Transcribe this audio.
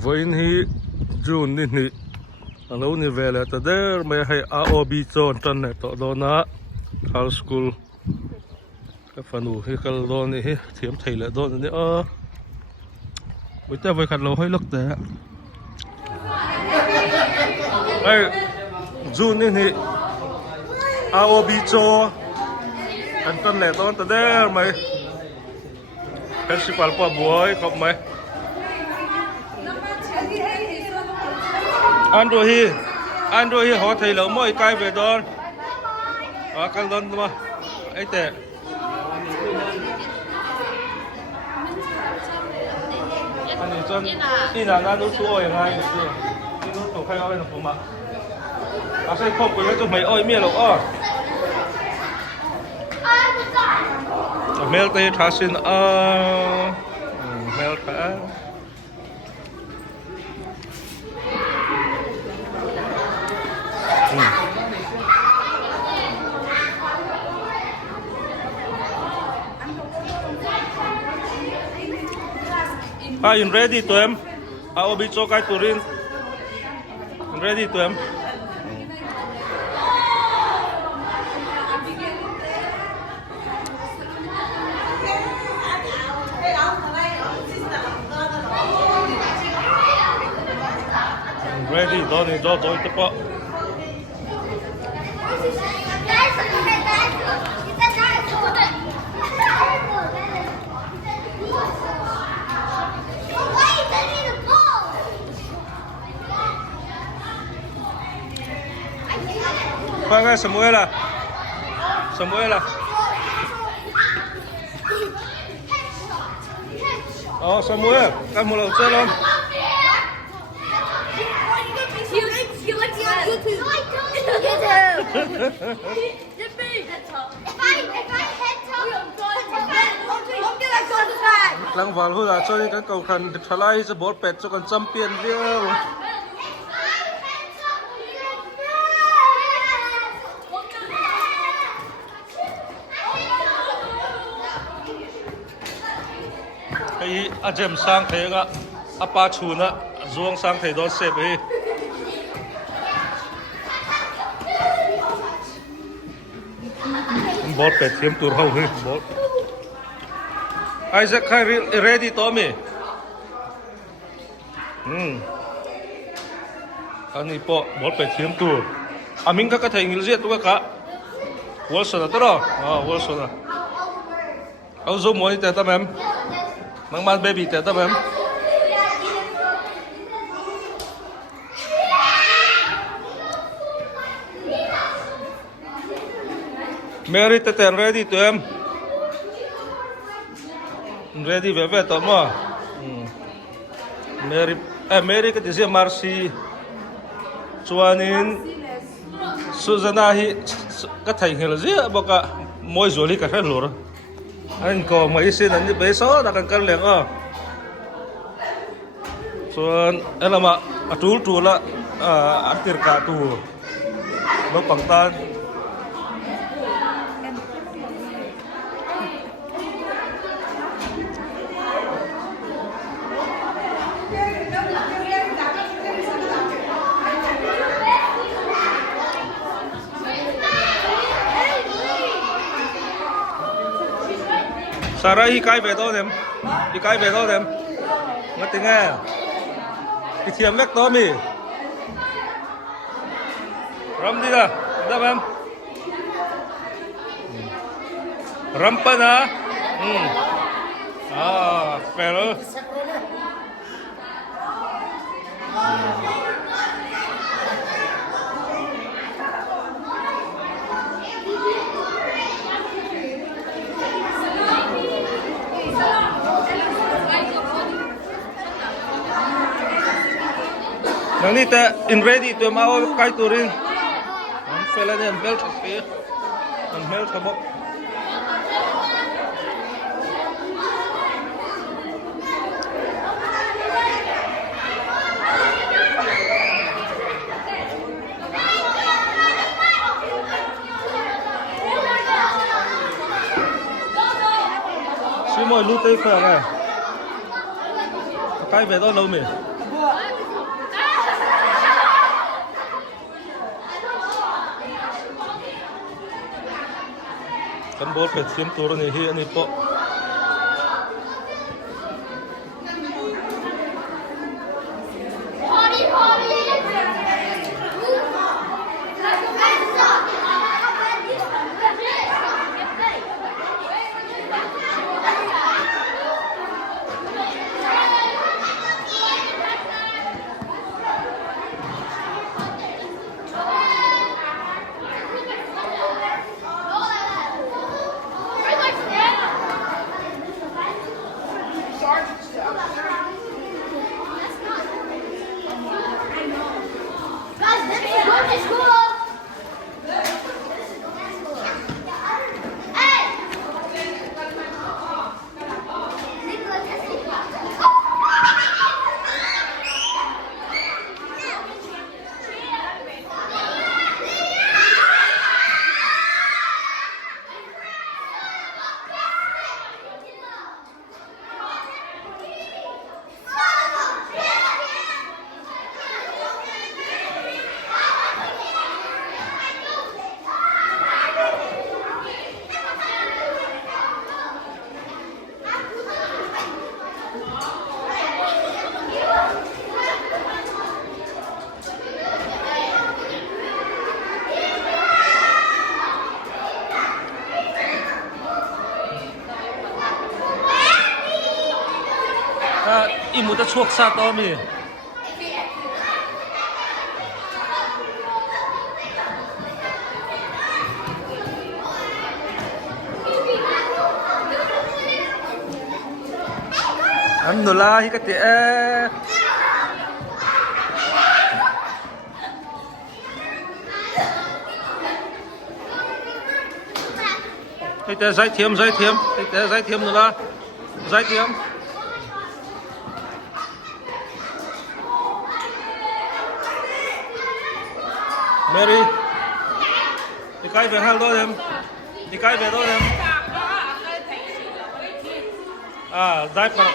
với hi June ni ni lâu ni về là tới đây mới hay AOB chọn chân này tọt đó na thal school cái phần ủ hi cái đó này hi thiếm thầy lại đó này bây giờ với khăn lâu hơi lắc đấy ấy June ni ni AOB cho anh chân này đó tới đây mày festival qua buổi không mày anh đôi hi họ thầy lỡ mỗi cái về đó cái đó mà ấy tệ anh ấy chân đi là nó chú ơi ngay đi nó tổ khai ơi nó phụ mà sẽ không có cái mấy ơi miệng lỗ mail tây thà xin mail thà in ready to em I'll be cho cái turin ready to em ready đó thì do tôi tập Khoan Samuel Samuel các một lần chơi luôn lăng vào hư là chơi cái cầu thần thà lai sẽ bót pet cho con champion riêng cái ajem sang thế ngạ apa chun á zuang sang thế đó xếp ấy bót pet thêm tur hậu hơi bót Isaac khai ready Tommy anh po bót pet thêm tur mình các cái thằng English tu cả Wilson đó đó Wilson à ông zoom mới tới tâm em mang man baby tới tâm em Mary tới ready tụi em ready về về tụi mà Mary cái gì Marcy chuanin Susanna hi cái thằng hình là gì bọc cả môi rồi đi cả hết rồi anh có mấy xin anh bé số đã cần cân liền chuan em làm tu là ăn tiệc cả tu nó bằng tan Sarah cái về đó em, cái về đó em, nghe tiếng nghe, cái thiềm vét đó mi, ram đi ra, đáp em, ram pa na, phải rồi. Nang ni ta in ready to mau kai turin ang fela den belt fe ang belt habo si moi lu tei fa ga kai về đó lâu mì กันโบเป็ดเสียมตัวนี้ที่อันนี้ปะอีหมูจะชวกซาตอมีอันนุลาฮิกติเอให้แต่ใส่เทียมให้แต่ใส่เทียมนุลาใส่เทียมMary, đi cái về hai đôi em, đi cái về đôi em. À, giải phật.